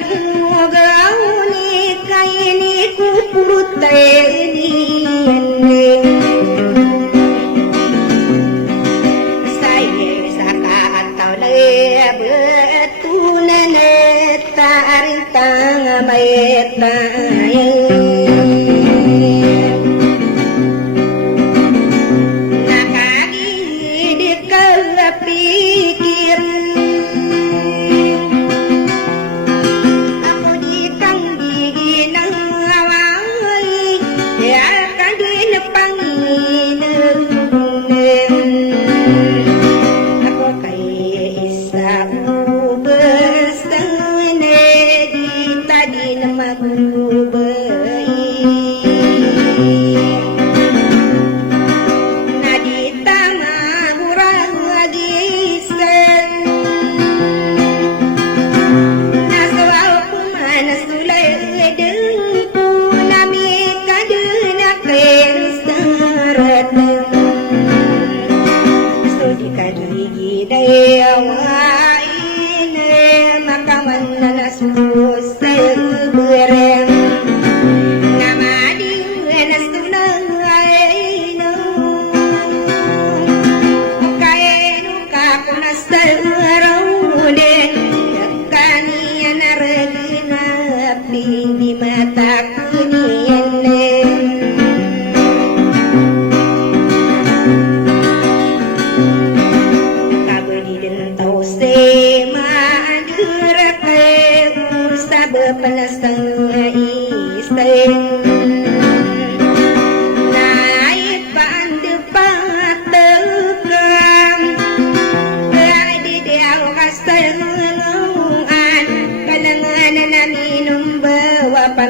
gauni kaini kupuruteni saya sakatau le betunan tarintang meta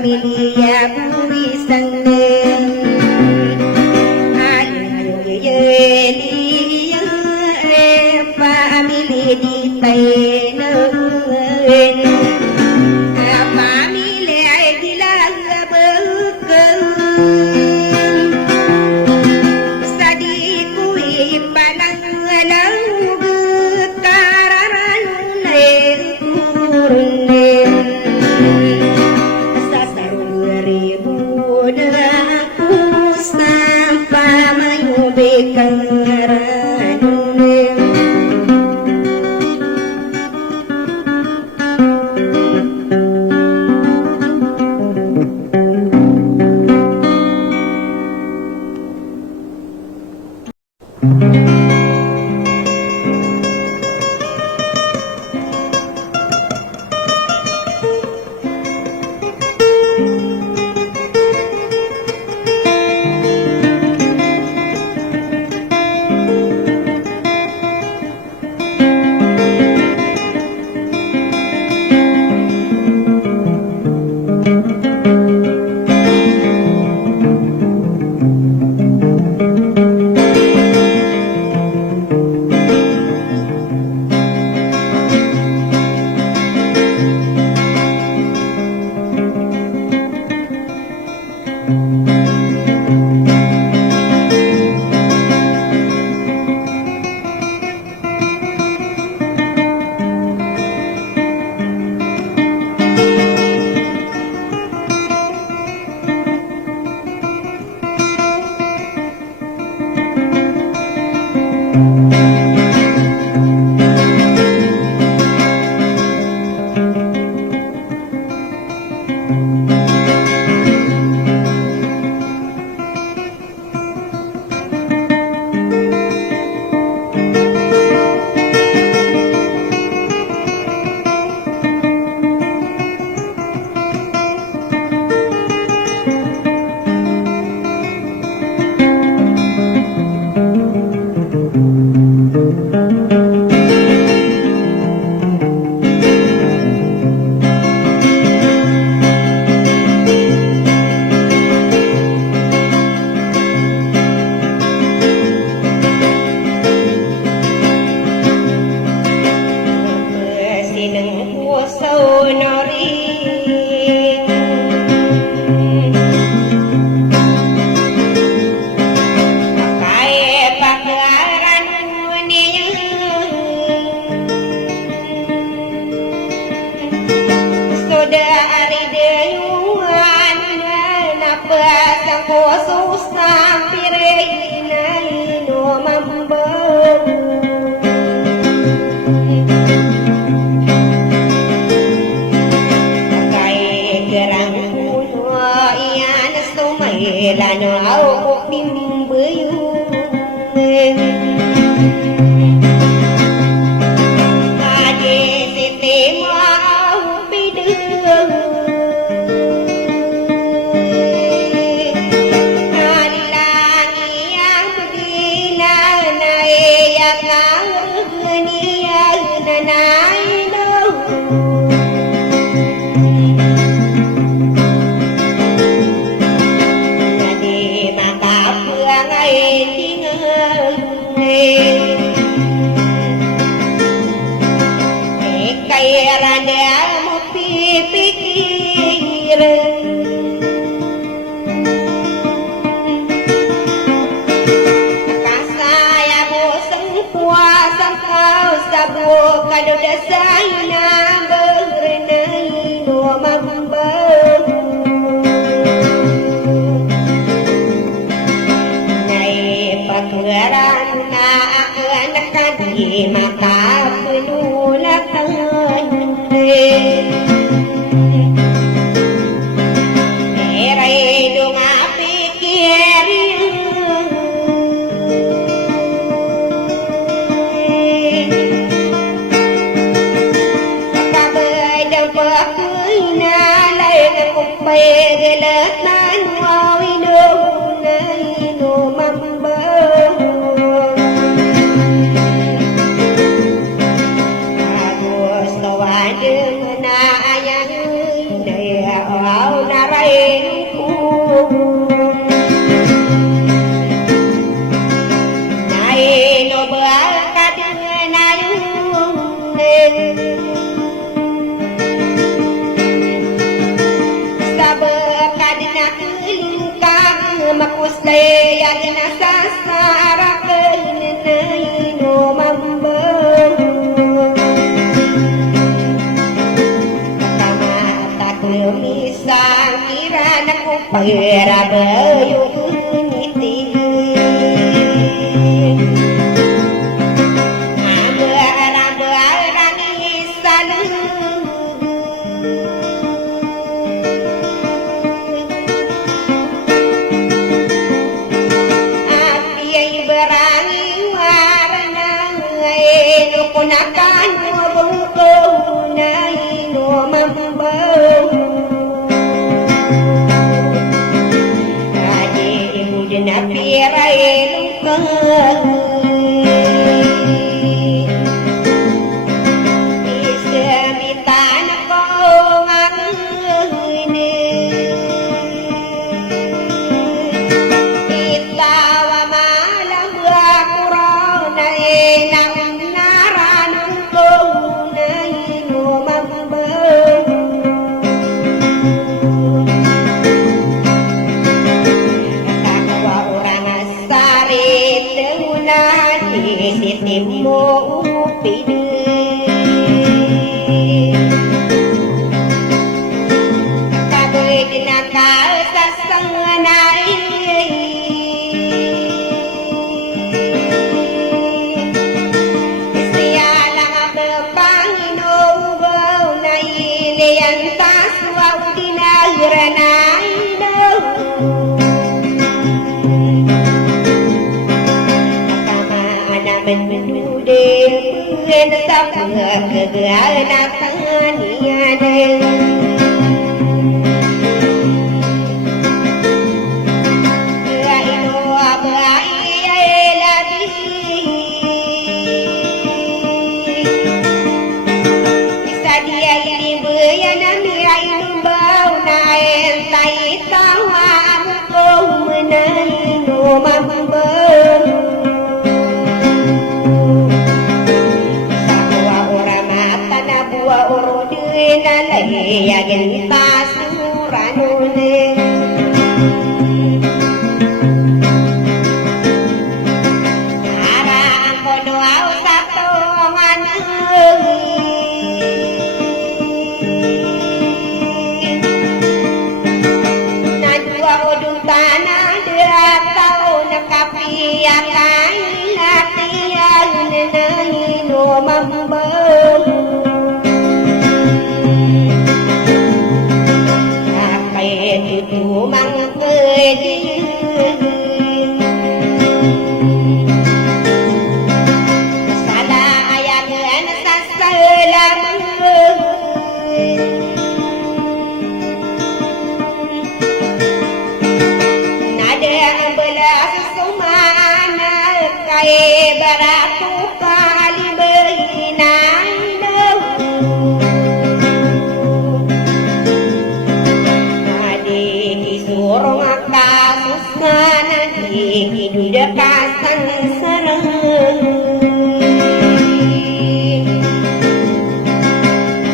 pamilya buwisan ayo yeli pamilya di tainen pamilya dilang beken sadiku ipalang lang betararan kurun dari deyuan napa sangko susah pireginai no mambo kai gerang kuno ian sumai lano au bimbuyu kalau dasai na berenai no mambo nai pagwaran na akan kadi mata penulakan erai dong pikir Pagilatan mo inunay no mambo Agos tawadeng na ayang inayaw na rin ko Nainobal ka din na yun Makusay at nasasarakan na inomambo Kamatak lumisang kiran ako pagirabayo uniti Ambar-ambar isalun Kunakan mo bungko na inomambo Adi ibu na piray lungkot Isamitan ako ang Itawa malam bakuraw na enang Isitim mo upili Kagoy dinakal sa sanganay Siya lang ang Panginoon na iliyan taswaw dinahiranay Menude sa pagkagalakan niya Ino abay ay labi Isa dia ilibuya na miya inubaw na entay tawa ko manay no mambaw Yagin pasuranune Arang ko doaw sa tongan dudekasan sereng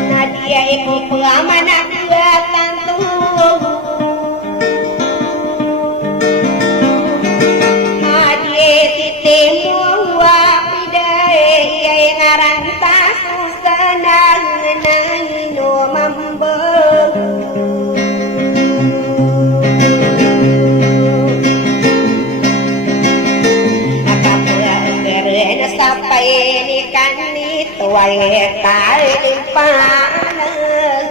nadia iku peamanak buatan tuh nadia titimu wapidai yai ngarantas senang nangino mambeng sampai nikan itu wae kali paneng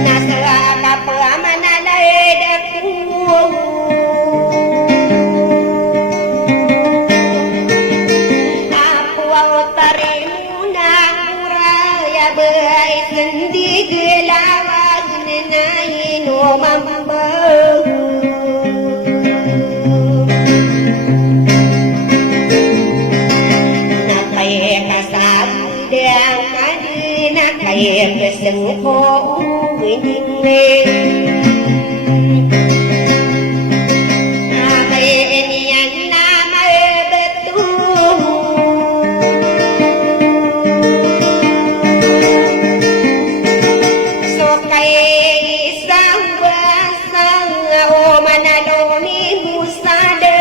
nasra kapamana ledeku aku tarimu nangura ya bae sendi gelawag nenaino mamba kaya keseng ko winning kaya iniyan na may betul so kaya isang basang o manaloni musa na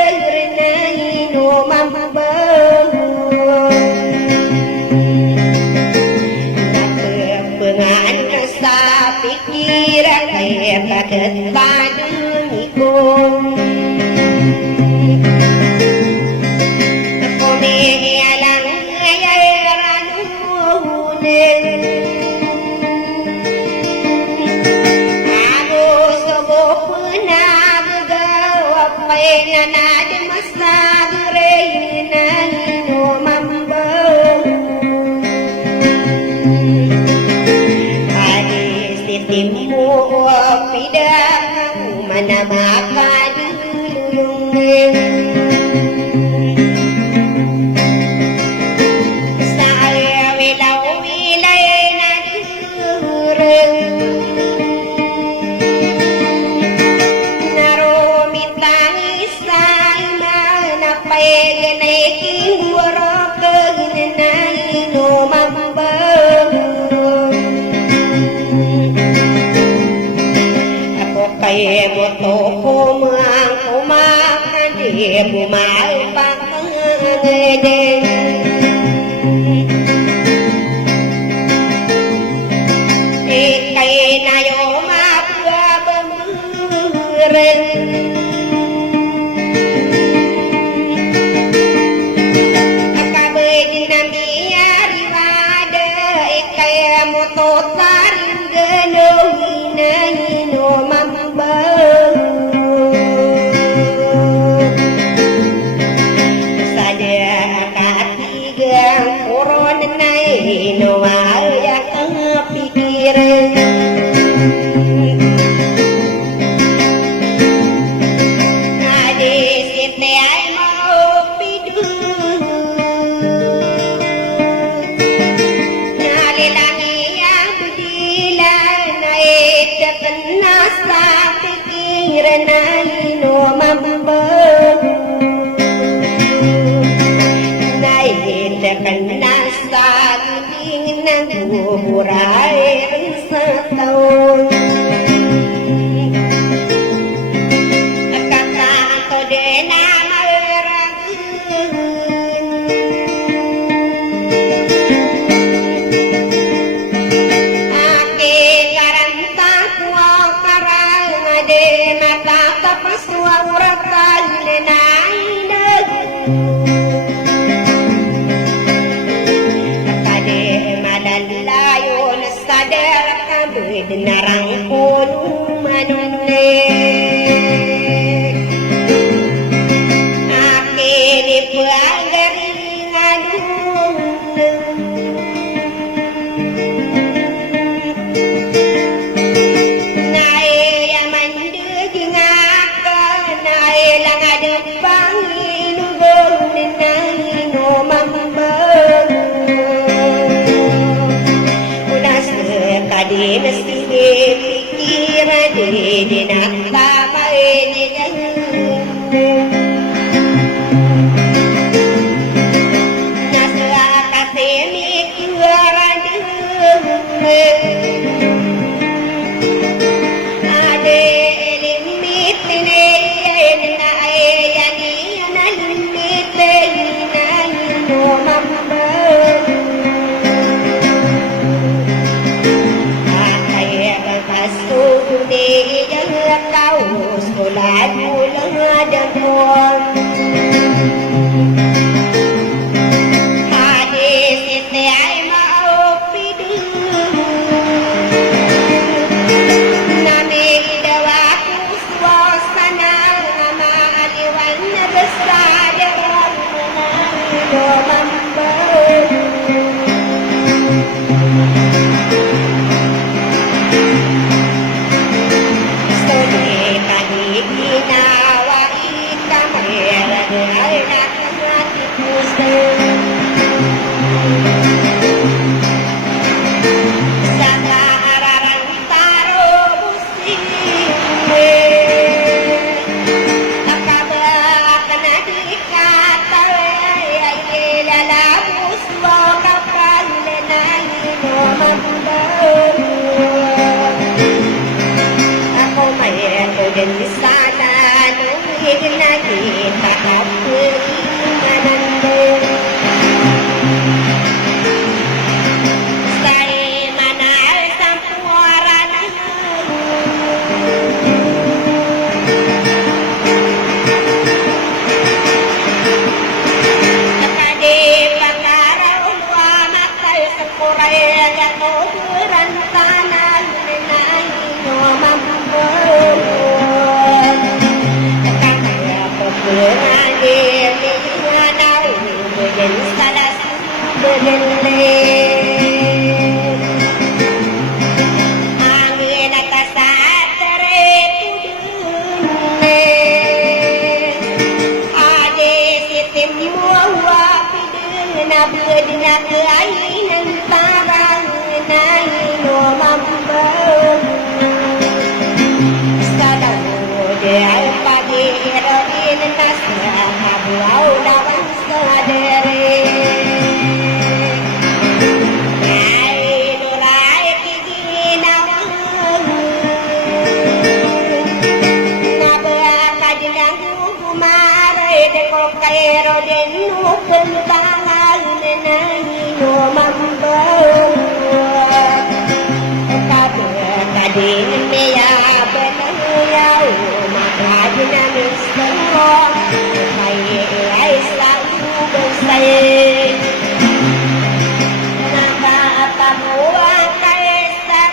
inomambang pikiran kaya kaget padunikum ako mihialang ngayaran umunin ako subok pinagagawa pa'y nanadi masagray na inomambang timu pidang mana makadulung saya wilau wilai nadurung naromi tangis mana pegenai kiwara kegenai no mambang kaya moto kumakan dia bumay pangangedeng kaya nayo mapabameren akabay dinamiya riwada kaya moto taring ganohin na inomam narang puluh manuneh akhirnya pelanggaran ngadung nae yang mandeg ngaka nae lang ada pangilugong nae no mambang udah sekali mesti سيدنا بابين نسلا كسيمي كيران ade limitne na ayani na limitne na no mamba Sudi yang kau solat mulia dan puan hadis setiap mau pidu nami dawaku suasana nama aliwan besar dan mamba dan di sana nungguin lagi tahap keimanan saya mana sampuran tadi perkara ulama saya sekurai jatuh berantanan menai mampu angin atas ade sitim muwa pidena bedina kelainan tarang nai no mampu sadar de pagi rodin nasya hablau lawan sadere Kairo denu kentangan nani no mampu kabeh kadin meya benau maka dinamis semua mai ai selalu bersai nada apa buat kaisar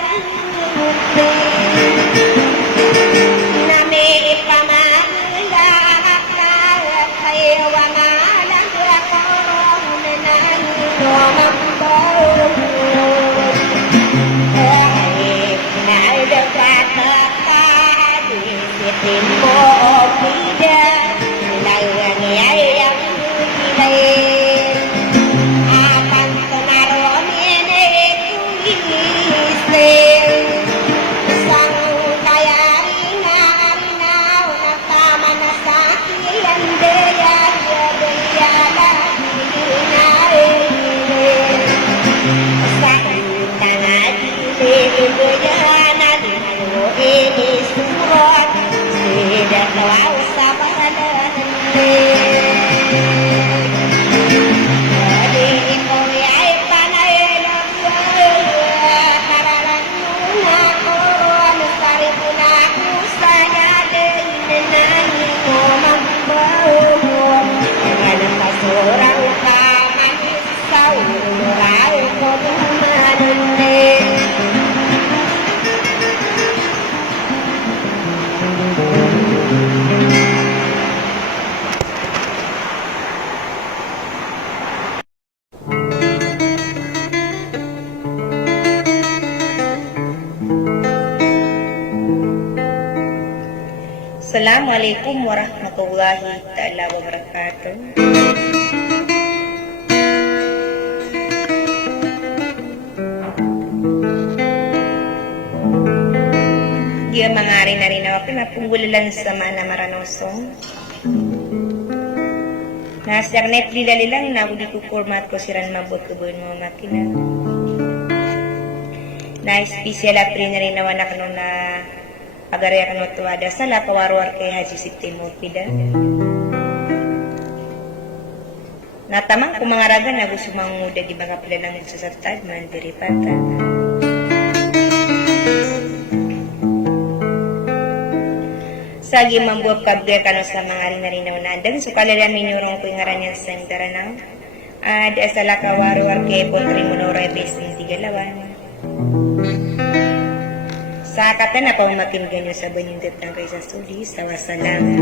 nami pamangla wangalang korong menangi no mampu nai dekat di sitim mo pida nang yang pilih akan kenaron ini kuisi sang kaya ringan taman sakian daya ini surat tidak tahu sabar jadi koyai panai karalan koron sari punaku saya dengan mampu dengan seorang manis saurai kodumanne Assalamualaikum warahmatullahi ta'ala wabarakatuh. dia mangari na rin ako pinapunggulan sa mana maranosong. Nasa net dilali lang na udi ko format ko siran mabot ko buwan mga makina. Na special apri na rin naman ako na agarya kano tuwada sa lapawarwar kay Haji Sitimo Pida. Natamang kung mga raga na gusto mga muda di ba kapila lang nagsasartad man diripatan. Sagi mambuap kabga kano sa mga rinarinaw na andang so kalala minurong ko yung ngaranyan sa Mindanao. Ad sa lakawarwar kay Pontri Monora Basin Tigalawan. Sa kata na pa umatinggan nyo sa banyundot ng kaysa suli sa wasalangan.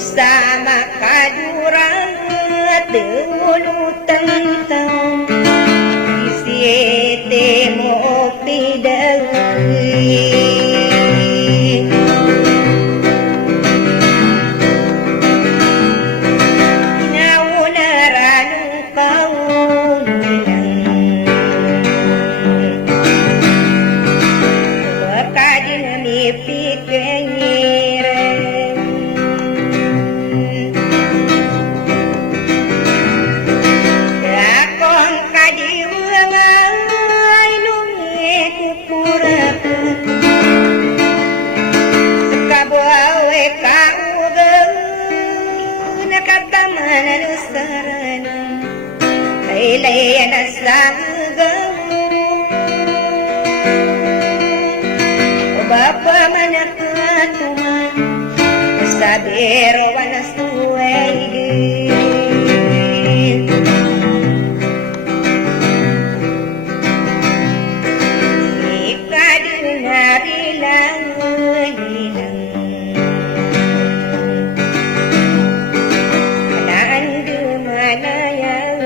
Sama kadurang at dulutang-tang isiete mo pidagi inaunaranong paunulang makadinamipik Kailan o bapa manakatuman sabero wanas tuwaigin ikadunarilang hilang kanaan dumanayang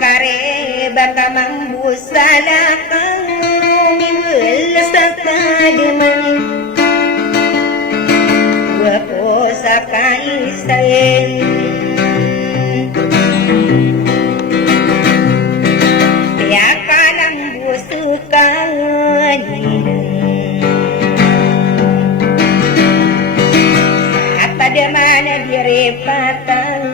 kare baka mambusala kami belsa kademan wapo sakai saen ya kalam busukan apa de mana direpatan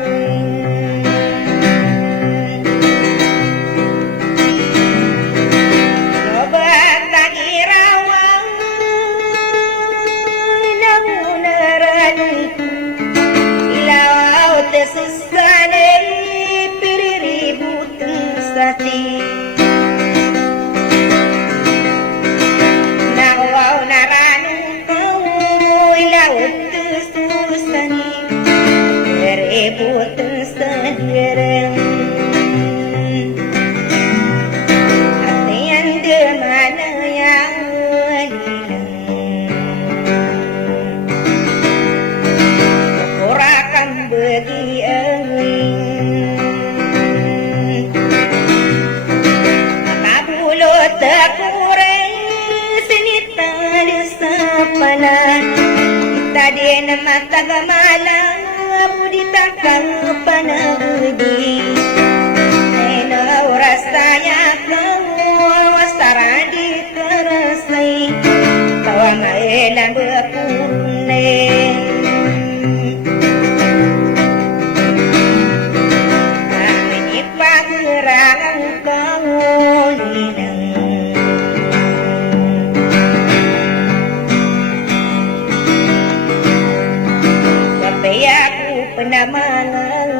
mata gamalang budi takang panabudi ena oras saya kau wasara di kerasai tawa maelan berpune ini pagerang kau linang aku penamangan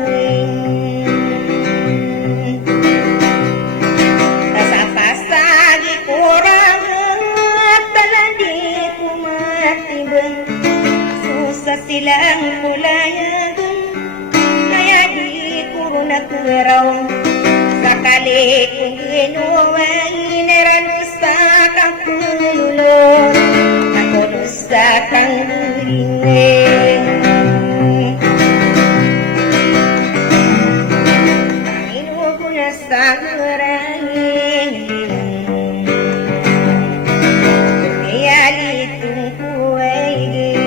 rasa pasagi kurang telah dikumati beng susah silang pulayan kaya di kuruna kerau sakali kung ginuwang ineranusah kang kululong ako nusah kang guringin Sangurangin Yalitung kuwaigi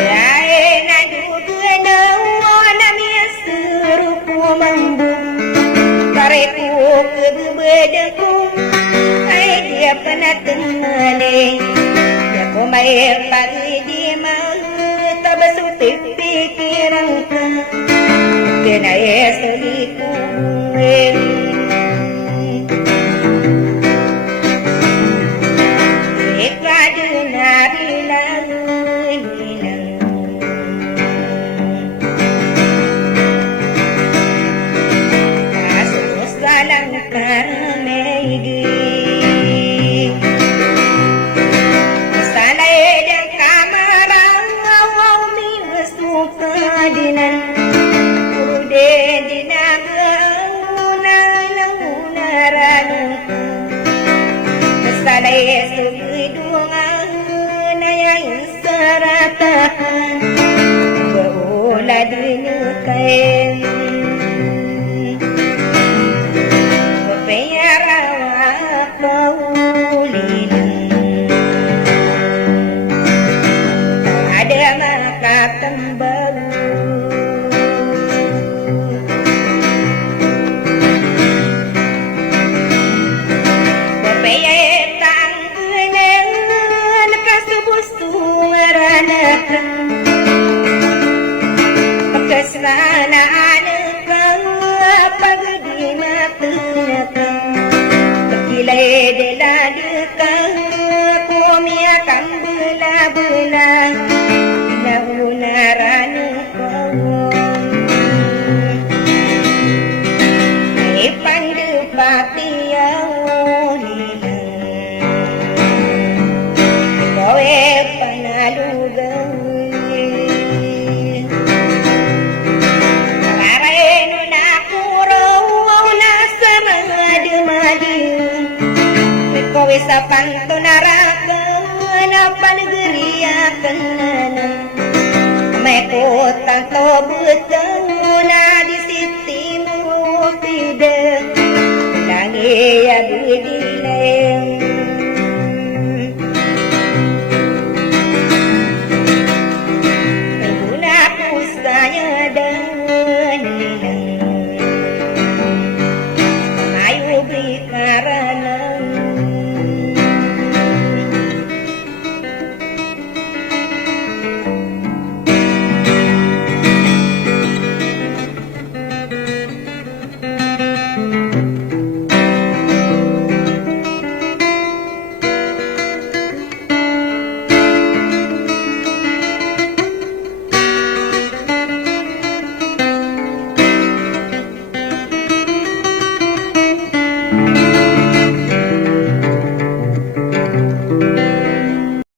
Lae na dugana Wana miya surupu mambu Kareku kebebadaku Ay dia penatengale Ya kumay pagi di mahu Tabasutip pikiran ka kena esoliku ikadu nabilang bilang kasus dalang karmegi salay dan kamarang awaw minus mukadinan salay sugidungan nayayin saratahan kaula din kain kapayarawa paulinan ada makatambang kesanaan kang pagdi matulakang pagkilay deladukang kumiakang bela-bela naunaran kau ay pandupati ang hilang ikaw ay panalugang sa pantunarakan apa negeri akan may kutang to butang